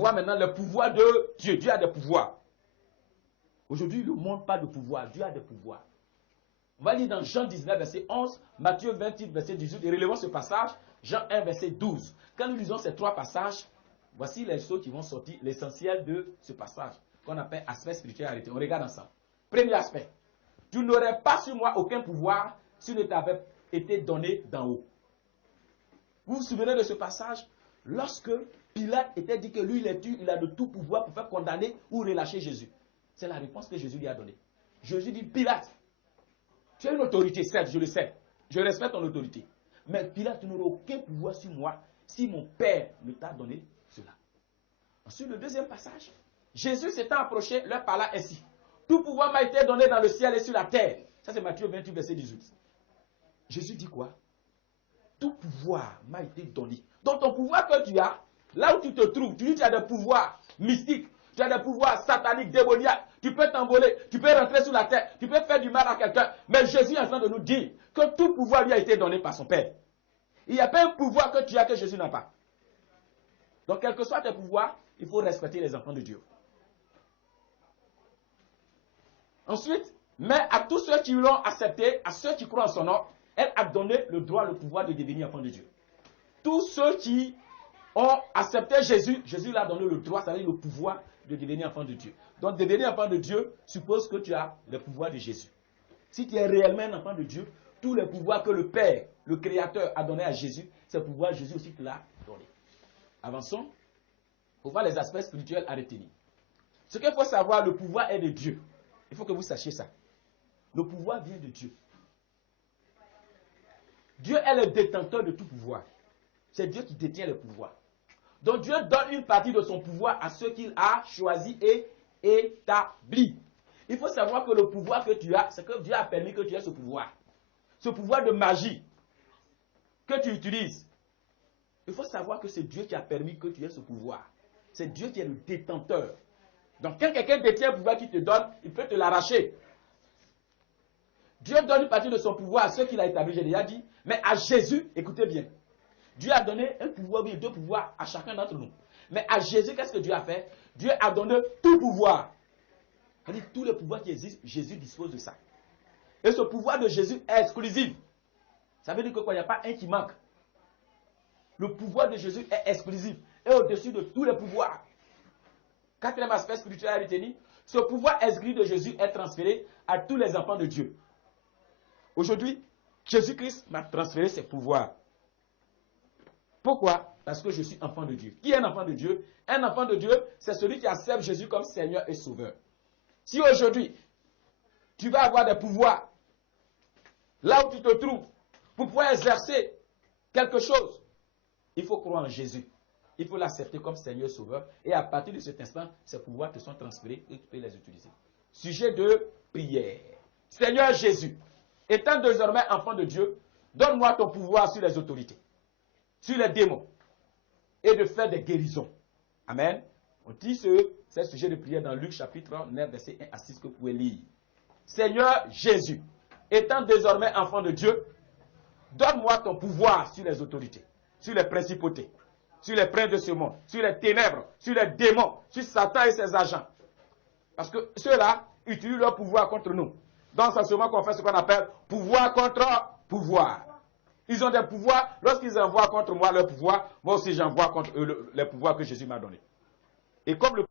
voir maintenant le pouvoir de Dieu. Dieu a des pouvoirs. Aujourd'hui, le monde parle de pouvoir. Dieu a des pouvoirs. On va lire dans Jean 19, verset 11, Matthieu 28, verset 18, et relevons ce passage, Jean 1, verset 12. Quand nous lisons ces trois passages, voici les choses qui vont sortir, l'essentiel de ce passage, qu'on appelle aspect spirituel arrêté. On regarde ensemble. Premier aspect. Tu n'aurais pas sur moi aucun pouvoir s'il ne t'avait été donné d'en haut. Vous vous souvenez de ce passage? Lorsque Pilate était dit que lui, il a de tout pouvoir pour faire condamner ou relâcher Jésus. C'est la réponse que Jésus lui a donnée. Jésus dit, Pilate, tu as une autorité, certes, je le sais. Je respecte ton autorité. Mais Pilate, tu n'auras aucun pouvoir sur moi si mon Père ne t'a donné cela. Ensuite, le deuxième passage, Jésus s'étant approché, leur parla ainsi. Tout pouvoir m'a été donné dans le ciel et sur la terre. Ça, c'est Matthieu 28, verset 18. Jésus dit quoi? Tout pouvoir m'a été donné. Donc, ton pouvoir que tu as, là où tu te trouves, tu dis que tu as des pouvoirs mystiques, tu as des pouvoirs sataniques, démoniaques, tu peux t'envoler, tu peux rentrer sur la terre, tu peux faire du mal à quelqu'un. Mais Jésus est en train de nous dire que tout pouvoir lui a été donné par son Père. Il n'y a pas un pouvoir que tu as que Jésus n'a pas. Donc, quel que soit tes pouvoirs, il faut respecter les enfants de Dieu. Ensuite, mais à tous ceux qui l'ont accepté, à ceux qui croient en son nom, elle a donné le droit, le pouvoir de devenir enfant de Dieu. Tous ceux qui ont accepté Jésus, Jésus leur a donné le droit, c'est-à-dire le pouvoir de devenir enfant de Dieu. Donc, devenir enfant de Dieu suppose que tu as le pouvoir de Jésus. Si tu es réellement un enfant de Dieu, tous les pouvoirs que le Père, le Créateur, a donné à Jésus, ces pouvoirs, Jésus aussi te l'a donné. Avançons pour voir les aspects spirituels à retenir. Ce qu'il faut savoir, le pouvoir est de Dieu. Il faut que vous sachiez ça. Le pouvoir vient de Dieu. Dieu est le détenteur de tout pouvoir. C'est Dieu qui détient le pouvoir. Donc Dieu donne une partie de son pouvoir à ceux qu'il a choisis et établis. Il faut savoir que le pouvoir que tu as, c'est que Dieu a permis que tu aies ce pouvoir. Ce pouvoir de magie que tu utilises. Il faut savoir que c'est Dieu qui a permis que tu aies ce pouvoir. C'est Dieu qui est le détenteur. Donc quand quelqu'un détient un pouvoir qu'il te donne, il peut te l'arracher. Dieu donne une partie de son pouvoir à ceux qu'il a établis, j'ai déjà dit. Mais à Jésus, écoutez bien, Dieu a donné un pouvoir, oui, deux pouvoirs à chacun d'entre nous. Mais à Jésus, qu'est-ce que Dieu a fait? Dieu a donné tout pouvoir. C'est-à-dire tous les pouvoirs qui existent, Jésus dispose de ça. Et ce pouvoir de Jésus est exclusif. Ça veut dire que quoi, il n'y a pas un qui manque. Le pouvoir de Jésus est exclusif et au-dessus de tous les pouvoirs. Quatrième aspect spirituel à retenir, ce pouvoir exclusif de Jésus est transféré à tous les enfants de Dieu. Aujourd'hui, Jésus-Christ m'a transféré ses pouvoirs. Pourquoi? Parce que je suis enfant de Dieu. Qui est un enfant de Dieu? Un enfant de Dieu, c'est celui qui accepte Jésus comme Seigneur et Sauveur. Si aujourd'hui, tu vas avoir des pouvoirs, là où tu te trouves, pour pouvoir exercer quelque chose, il faut croire en Jésus. Il faut l'accepter comme Seigneur et Sauveur. Et à partir de cet instant, ces pouvoirs te sont transférés et tu peux les utiliser. Sujet de prière. Seigneur Jésus, étant désormais enfant de Dieu, donne-moi ton pouvoir sur les autorités, sur les démons, et de faire des guérisons. Amen. On dit ce sujet de prière dans Luc chapitre 9, verset 1 à 6 que vous pouvez lire. Seigneur Jésus, étant désormais enfant de Dieu, donne-moi ton pouvoir sur les autorités, sur les principautés, sur les princes de ce monde, sur les ténèbres, sur les démons, sur Satan et ses agents. Parce que ceux-là utilisent leur pouvoir contre nous. Donc c'est seulement qu'on fait ce qu'on appelle pouvoir contre pouvoir. Ils ont des pouvoirs, lorsqu'ils envoient contre moi leur pouvoir, moi aussi j'envoie contre eux les pouvoirs que Jésus m'a donnés. Et comme le